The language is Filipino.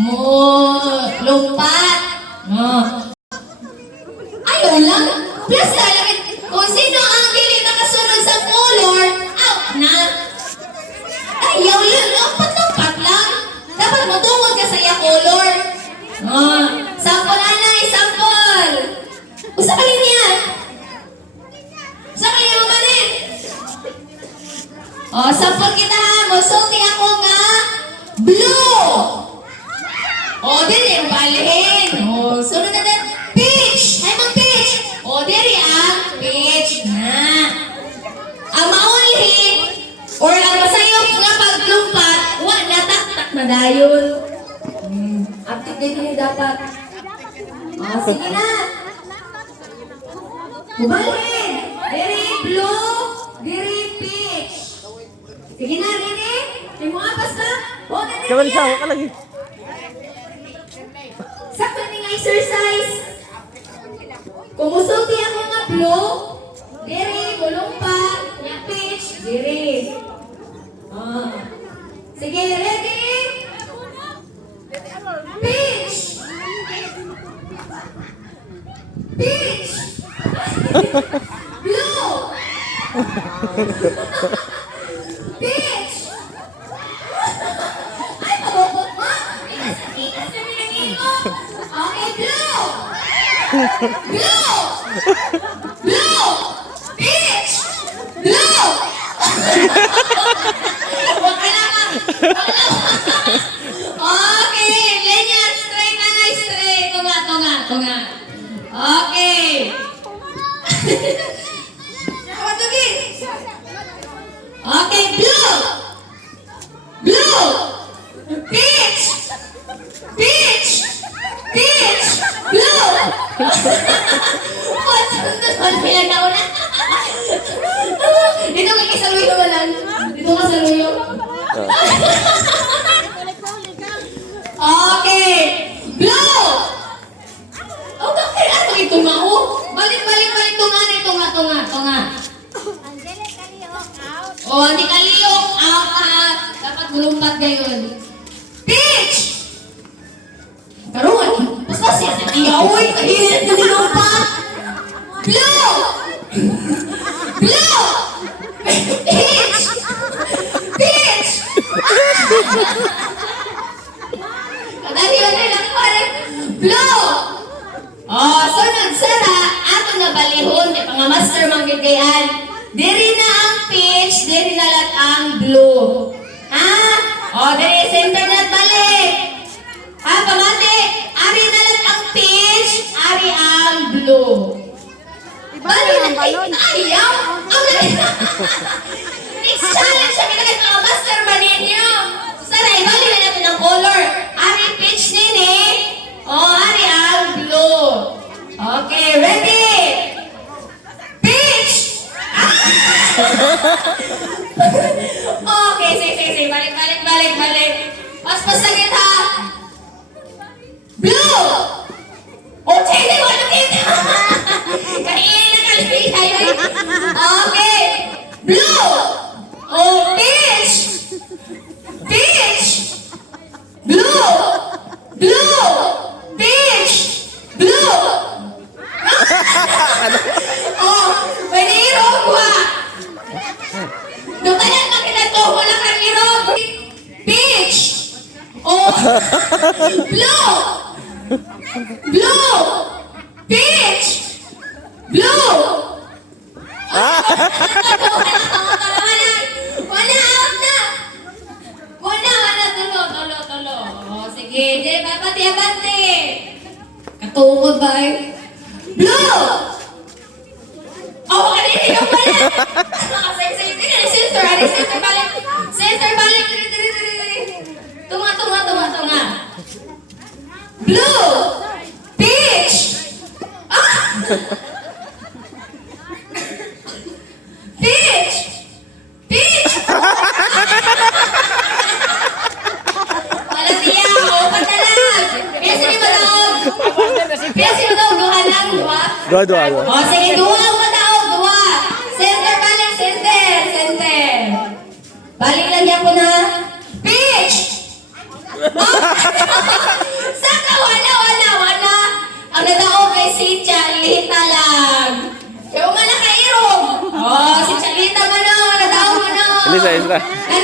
Mo, lumpat. Ayaw lang. Plus lalaki, kung sino ang dili nakasunod sa color, out na. Ayaw lang, lumpat lang. Dapat matungod ka sa iya color. Sample anay, sample. Usa ka linya. Usa ka linya manin. Sample kita ha. Musulti ako nga blue. Din yung balihin. Sunod na din. Peach. Ay, mag peach. Diri ang peach na. Ang maulhin or ang masayop nga paglumpat, wala tak-tak na dayon. Active din yun dapat. Sige na. Balihin. Diri blue. Diri peach. Sige na, Rene. May mga basta. Kaman siya, wala lagi. Sakto ning exercise. Kumusulti ako nga blue. Diri, bulumpat. Yung peach. Diri. Sige, ready? Peach. Peach. Blue. Peach. Ay, mabobot mo. Ikas na minangingot. Okay, blue. Blue. Blue. Peach. Blue. Okay, linear, straight na nga, straight. Tunga. Okay. Okay, blue. Blue. Peach. Peach. Peach. Blue. Dito ka sa luyo walan. Dito ka sa luyo. Okay. Blue. Okay, ato ito nga o. Balik, tunga. Hindi kaliyok. Out. Dapat gulumpat gayon. Peach. Karuan. Basta siya sa tiyawoy. Kahilit na nilumpat. Blue. Blue. Peach. Peach. Kadali lang pare. Blue. Sunod sara. Ato na balihon. May pangamaster manggagayan. Diri na ang peach. Diri na lang ang blue. Diri center na balik. Pamati. Ari na lang ang peach. Ari ang blue. Ayaw! Next challenge sa pinagay mga master ba ninyo? Sana, ibali na natin ang color. Ari peach nini. Ari ang blue. Okay, ready? Peach! Okay, sige. Balik. Paspas na kita. Blue! Chili, wala kita. Kanina kayo. Okay. Blue. Peach. Peach. Blue. Peach. Blue. Pwede irog wa. Dumayan na kinato. Wala kang irog. Peach. Blue. Blue. Peach. Blue. Wala out na. Tulo. Sige, di abante. Katungod ba eh? Blue. Kanina yung pala. Center balik. Tunga. Blue. Peach. Peach. Wala siya. Pagdalag. Piyasi mo daw. Duha lang. Dua. Sige, duha. Center. Balik lang niya po na. Peach. Alis na, alis na. Dali